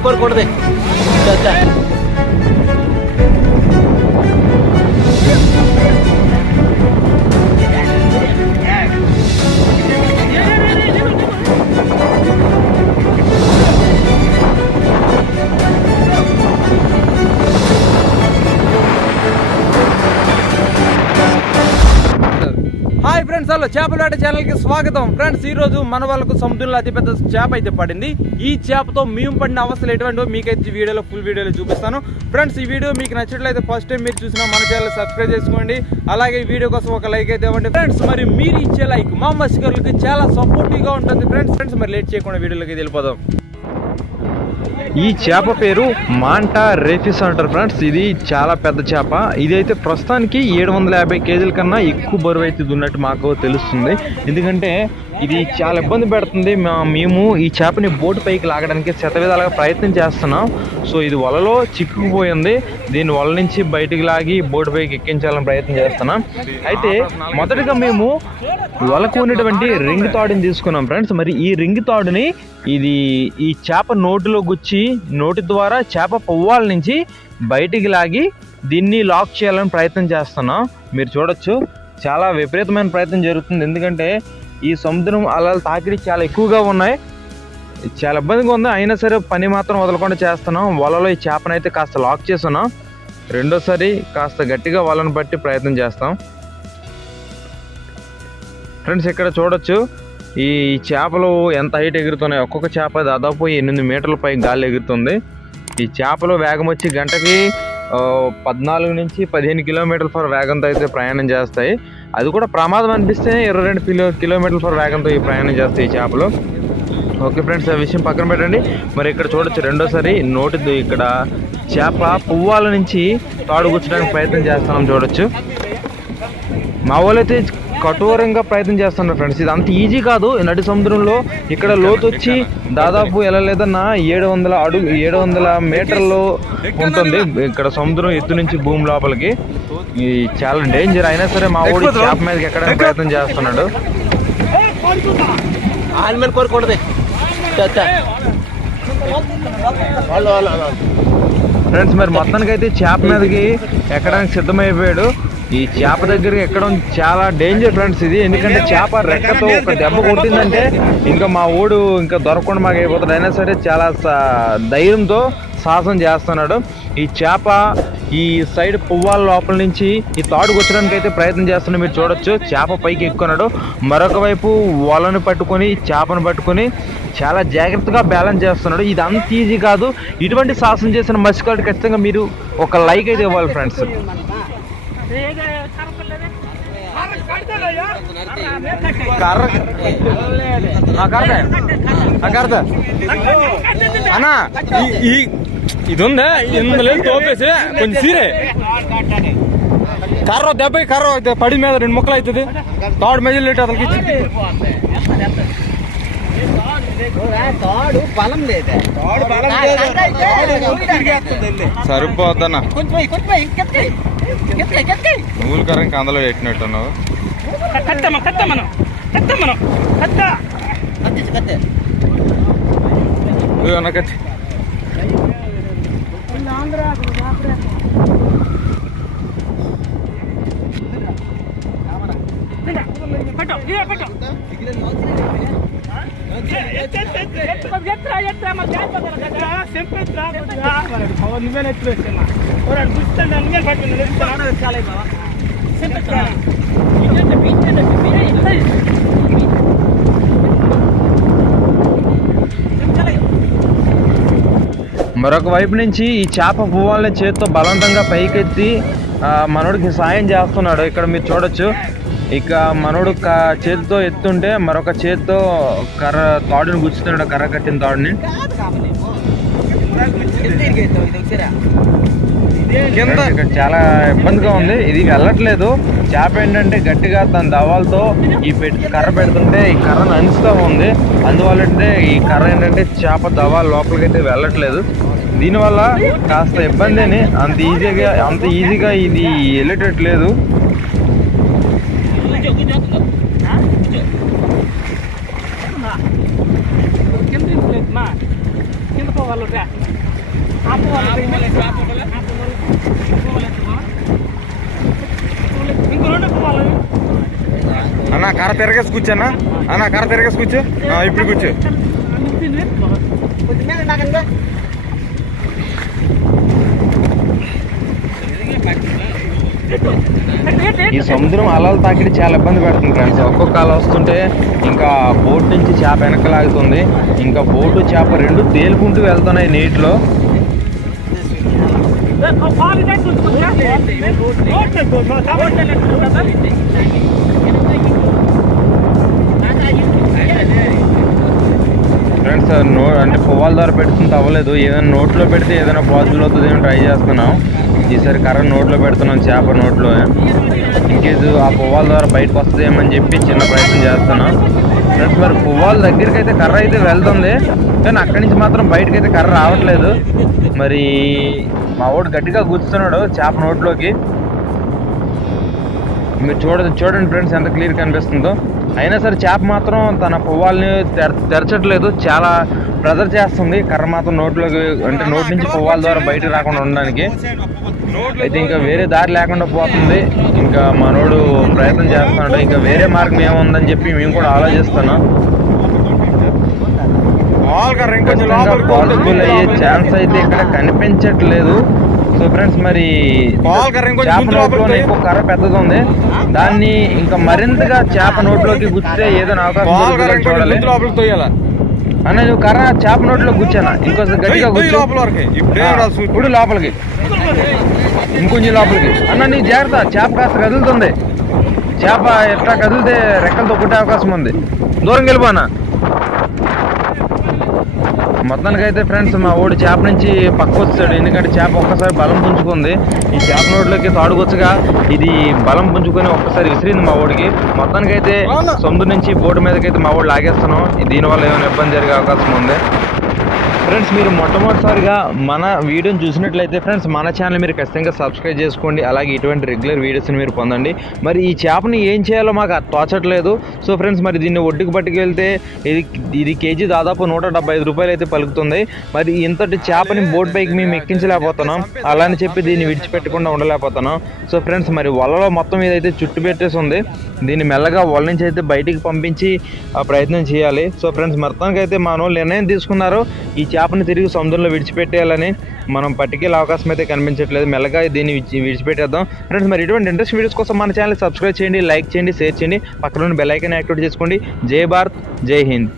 కోరుకోకూడదు చేపలాట ఛానల్కి స్వాగతం. ఫ్రెండ్స్ ఈరోజు మన వాళ్ళకు సముద్రంలో అతిపెద్ద చేప అయితే పడింది. ఈ చేపతో మేము పడిన అవస్థలు ఎటువంటివో మీకైతే వీడియోలో ఫుల్ వీడియోలో చూపిస్తాను. ఫ్రెండ్స్ ఈ వీడియో మీకు నచ్చినట్లయితే ఫస్ట్ టైం మీరు చూసినా మన ఛానల్ సబ్స్క్రైబ్ చేసుకోండి. అలాగే ఈ వీడియో కోసం ఒక లైక్ అయితే ఇవ్వండి. ఫ్రెండ్స్ మరి మీరు ఇచ్చే లైక్ మా మస్కర్లకు చాలా సపోర్టివ్గా ఉంటుంది. ఫ్రెండ్స్ ఫ్రెండ్స్ మరి లేట్ చేయకుండా వీడియోలోకి వెళ్ళిపోదాం. ఈ చేప పేరు మాంటా రేఫిస్ అంటారు ఫ్రెండ్స్. ఇది చాలా పెద్ద చేప. ఇది అయితే ప్రస్తుతానికి ఏడు వందల యాభై కేజీల కన్నా ఎక్కువ బరువు అయితే ఉన్నట్టు మాకు తెలుస్తుంది. ఎందుకంటే ఇది చాలా ఇబ్బంది పెడుతుంది. మేము ఈ చేపని బోటు పైకి లాగడానికి శతవిధాలుగా ప్రయత్నం చేస్తున్నాం. సో ఇది వలలో చిక్కుకుపోయింది దీని వల నుంచి బయటికి లాగి బోటు పైకి ఎక్కించాలని ప్రయత్నం చేస్తున్నాం. అయితే మొదటగా మేము వలకు ఉన్నటువంటి రింగ్ తాడుని తీసుకున్నాం ఫ్రెండ్స్. మరి ఈ రింగ్ తాడుని ఇది ఈ చేప నోటిలో గుచ్చి నోటి ద్వారా చేప పువ్వాల నుంచి బయటికి లాగి దీన్ని లాక్ చేయాలని ప్రయత్నం చేస్తున్నాం. మీరు చూడొచ్చు. చాలా విపరీతమైన ప్రయత్నం జరుగుతుంది. ఎందుకంటే ఈ సముద్రం అలలు తాకిడి చాలా ఎక్కువగా ఉన్నాయి. చాలా ఇబ్బందిగా ఉంది. అయినా సరే పని మాత్రం వదలకుండా చేస్తున్నాం. వలలో ఈ చేపను అయితే కాస్త లాక్ చేస్తున్నాం. రెండోసారి కాస్త గట్టిగా వలను బట్టి ప్రయత్నం చేస్తాం. ఫ్రెండ్స్ ఇక్కడ చూడొచ్చు. ఈ చేపలు ఎంత హైట్ ఎగురుతున్నాయి. ఒక్కొక్క చేప దాదాపు ఎనిమిది మీటర్ల పై గాలి ఎగురుతుంది. ఈ చేపలు వేగం వచ్చి గంటకి పద్నాలుగు నుంచి పదిహేను కిలోమీటర్ల ఫర్ వేగంతో అయితే ప్రయాణం చేస్తాయి. అది కూడా ప్రమాదం అనిపిస్తే ఇరవై రెండు కిలో కిలోమీటర్ల ఫర్ వేగంతో ఈ ప్రయాణం చేస్తాయి ఈ చేపలు. ఓకే ఫ్రెండ్స్ ఆ విషయం పక్కన పెట్టండి. మరి ఇక్కడ చూడొచ్చు రెండోసారి నోటి ఇక్కడ చేప పువ్వాల నుంచి తాడు గుచ్చడానికి ప్రయత్నం చేస్తున్నాం చూడొచ్చు. మా వాళ్ళైతే కఠోరంగా ప్రయత్నం చేస్తున్నారు ఫ్రెండ్స్. ఇది అంత ఈజీ కాదు. నడి సముద్రంలో ఇక్కడ లోతు వచ్చి దాదాపు ఎలా లేదన్నా ఏడు వందల అడుగు ఏడు వందల మీటర్లు ఉంటుంది. ఇక్కడ సముద్రం ఎత్తు నుంచి భూమి లోపలికి. ఈ చాలా డేంజర్ అయినా సరే మా ఊడి చేప మీదకి ఎక్కడ ప్రయత్నం చేస్తున్నాడు. ఫ్రెండ్స్ మరి మొత్తానికి అయితే చేప మీదకి ఎక్కడానికి సిద్ధమైపోయాడు. ఈ చేప దగ్గర ఎక్కడం చాలా డేంజర్ ఫ్రెండ్స్ ఇది. ఎందుకంటే చేప రెక్కతో ఒక దెబ్బ కొట్టిందంటే ఇంకా మా ఊడు ఇంకా దొరకకుండా మాకు అయిపోతాడు అయినా సరే చాలా ధైర్యంతో సాహసం చేస్తున్నాడు. ఈ చేప ఈ సైడ్ పువ్వాల లోపల నుంచి ఈ తాడు వచ్చడానికి అయితే ప్రయత్నం చేస్తున్నా మీరు చూడొచ్చు. చేప పైకి ఎక్కున్నాడు మరొక వైపు వలను పట్టుకొని చేపను పట్టుకొని చాలా జాగ్రత్తగా బ్యాలెన్స్ చేస్తున్నాడు. ఇది అంత ఈజీ కాదు. ఇటువంటి సాహసం చేసిన మత్స్యకారుడు ఖచ్చితంగా మీరు ఒక లైక్ అయితే ఇవ్వాలి ఫ్రెండ్స్ కర్ర ఆ, కర్ర ఆ, కర్ర అన్నా ఈ- ఈ ఇది ఉందా ఇందులో తోపేసి కొంచెం సీరే కర్ర దెబ్బ కర్ర అయితే పడి మీద రెండు ముక్కలు అవుతుంది తాడు మెజలు లేట్ అతనికి ఇచ్చి తాడు బలం లేదే సరిపోద్దన్న కొంచెం కొంచెం ఇంకెత్తి ఇంకెత్తి నువ్వుల కర్ర ఇంకా అందులో పెట్టినట్టున్నావు కట్టమ్మను కట్టమ్మను కట్ట కత్తి కత్తి నువ్వు అన్నకచ్చి పెట్టు. ఇదే పెట్టు. నువ్వే బావా మరొక వైపు నుంచి ఈ చేప పువ్వాలని చేత్తో బలవంతంగా పైకెత్తి మనోడికి సాయం చేస్తున్నాడు. ఇక్కడ మీరు చూడొచ్చు. ఇక మనోడు క- చేతితో ఎత్తుంటే మరొక చేతితో కర్ర తాడుని గుచ్చుతున్నాడు కర్ర కట్టిన తాడుని. చాలా ఇబ్బందిగా ఉంది. ఇది వెళ్ళట్లేదు. చేప ఏంటంటే గట్టిగా తన దవాలతో ఈ పెట్టి కర్ర పెడుతుంటే ఈ కర్రను అనిస్తూ ఉంది. అందువల్ల అంటే ఈ కర్ర ఏంటంటే చేప దవాల లోపలికి అయితే వెళ్ళట్లేదు. దీనివల్ల కాస్త ఇబ్బంది అని అంత ఈజీగా అంత ఈజీగా ఇది వెళ్ళేటట్లేదు కింద కింద పోవాలి కర్ర తిరగేసి కూర్చోనా? అన్న కర్ర తిరగేసి కూర్చో. ఇప్పుడు కూర్చో. ఈ సముద్రం అలలు తాకిడి చాలా ఇబ్బంది పెడుతుంది ఫ్రెండ్స్ ఒక్కొక్క అల వస్తుంటే ఇంకా బోట్ నుంచి చేప వెనక లాగుతుంది. ఇంకా బోటు చేప రెండు తేలుకుంటూ వెళ్తున్నాయి నీటిలో. ఫ్రెండ్స్ నో అంటే పువ్వాల ద్వారా పెడుతుంది అవ్వలేదు. ఏదైనా నోట్లో పెడితే ఏదైనా పాజిబుల్ అవుతుంది అని ట్రై చేస్తున్నాం. ఈసారి కర్ర నోట్లో పెడుతున్నాం చేప నోట్లో. ఇంకేది ఆ పువ్వాల ద్వారా బయటకు వస్తుందేమని చెప్పి చిన్న ప్రయత్నం చేస్తున్నాం. ఫ్రెండ్స్ మరి పువ్వాల దగ్గరికి అయితే కర్ర అయితే వెళ్తుంది. కానీ అక్కడి నుంచి మాత్రం బయటకు అయితే కర్ర రావట్లేదు. మరి మా వాడు గట్టిగా కూర్చున్నాడు చేప నోట్లోకి. మీరు చూడ చూడండి ఫ్రెండ్స్ ఎంత క్లియర్ కనిపిస్తుందో. అయినా సరే చేప మాత్రం తన పువ్వాలని తెర- తెరచట్లేదు. చాలా ప్రెజర్ చేస్తుంది. కర్ర మాత్రం నోట్లోకి అంటే నోటి నుంచి పువ్వాల ద్వారా బయటకు రాకుండా ఉండడానికి. అయితే ఇంకా వేరే దారి లేకుండా పోతుంది. ఇంకా మనోడు ప్రయత్నం చేస్తున్నాడు. ఇంకా వేరే మార్గం ఏముందని చెప్పి మేము కూడా ఆలోచిస్తున్నాం. పాసిబుల్ అయ్యే ఛాన్స్ అయితే ఇక్కడ కనిపించట్లేదు. సో ఫ్రెండ్స్ మరి ఇంకో కర్ర పెద్దది ఉంది దాన్ని ఇంకా మరింతగా చేప నోట్లోకి గుచ్చితే ఏదైనా అవకాశం చూడాలి. అన్న నువ్వు కర్ర చేప నోట్లో గుచ్చానా? ఇంకోసారి గట్టిగా గుచ్చు. ఇప్పుడే లోపలికి. ఇంకొంచెం లోపలికి. అన్న నీ జాగ్రత్త. చేప కాస్త కదులుతుంది. చేప ఎట్లా కదిలితే రెక్కలతో పుట్టే అవకాశం ఉంది. దూరం వెళ్ళిపోనా మొత్తానికి అయితే ఫ్రెండ్స్ మా ఊడి చేప నుంచి పక్క వచ్చాడు ఎందుకంటే చేప ఒక్కసారి బలం పుంజుకుంది. ఈ చేప నోట్లోకి తాడుకొచ్చగా ఇది బలం పుంజుకొని ఒక్కసారి విసిరింది మా ఊడికి మొత్తానికి అయితే సొంత నుంచి బోర్డు మీదకి అయితే మా ఊడు లాగేస్తున్నాం. దీనివల్ల ఏమైనా ఇబ్బంది జరిగే అవకాశం ఉంది? ఫ్రెండ్స్ మీరు మొట్టమొదటిసారిగా మన వీడియోని చూసినట్లయితే ఫ్రెండ్స్ మన ఛానల్ మీరు ఖచ్చితంగా సబ్స్క్రైబ్ చేసుకోండి. అలాగే ఇటువంటి రెగ్యులర్ వీడియోస్ని మీరు పొందండి. మరి ఈ చేపని ఏం చేయాలో మాకు తోచట్లేదు. సో ఫ్రెండ్స్ మరి దీన్ని ఒడ్డుకు పట్టుకెళ్తే ఇది ఇది కేజీ దాదాపు నూట ఐదు రూపాయలు అయితే పలుకుతుంది. మరి ఇంతటి చేపని బోట్ పైకి మేము ఎక్కించలేకపోతున్నాం. అలా అని చెప్పి దీన్ని విడిచిపెట్టకుండా ఉండలేకపోతున్నాం. సో ఫ్రెండ్స్ మరి వలలో మొత్తం ఇదైతే చుట్టు పెట్టేసి ఉంది దీన్ని మెల్లగా వల నుంచి అయితే బయటికి పంపించి ఆ ప్రయత్నం చేయాలి. సో ఫ్రెండ్స్ మొత్తానికి అయితే మన వాళ్ళు నిర్ణయం తీసుకున్నారు. ఈ చేపను తిరిగి సముద్రంలో విడిచిపెట్టేయాలని మనం పట్టుకెళ్ళే అవకాశం అయితే కనిపించట్లేదు. మెల్లగా దీన్ని విడిచిపెట్టేద్దాం. ఫ్రెండ్స్ మరి ఇటువంటి ఇంట్రెస్ట్ వీడియోస్ కోసం మన ఛానల్ సబ్స్క్రైబ్ చేయండి లైక్ చేయండి షేర్ చేయండి. పక్కన బెల్ ఐకన్ యాక్టివేట్ చేసుకోండి. జై భారత్ జై హింద్.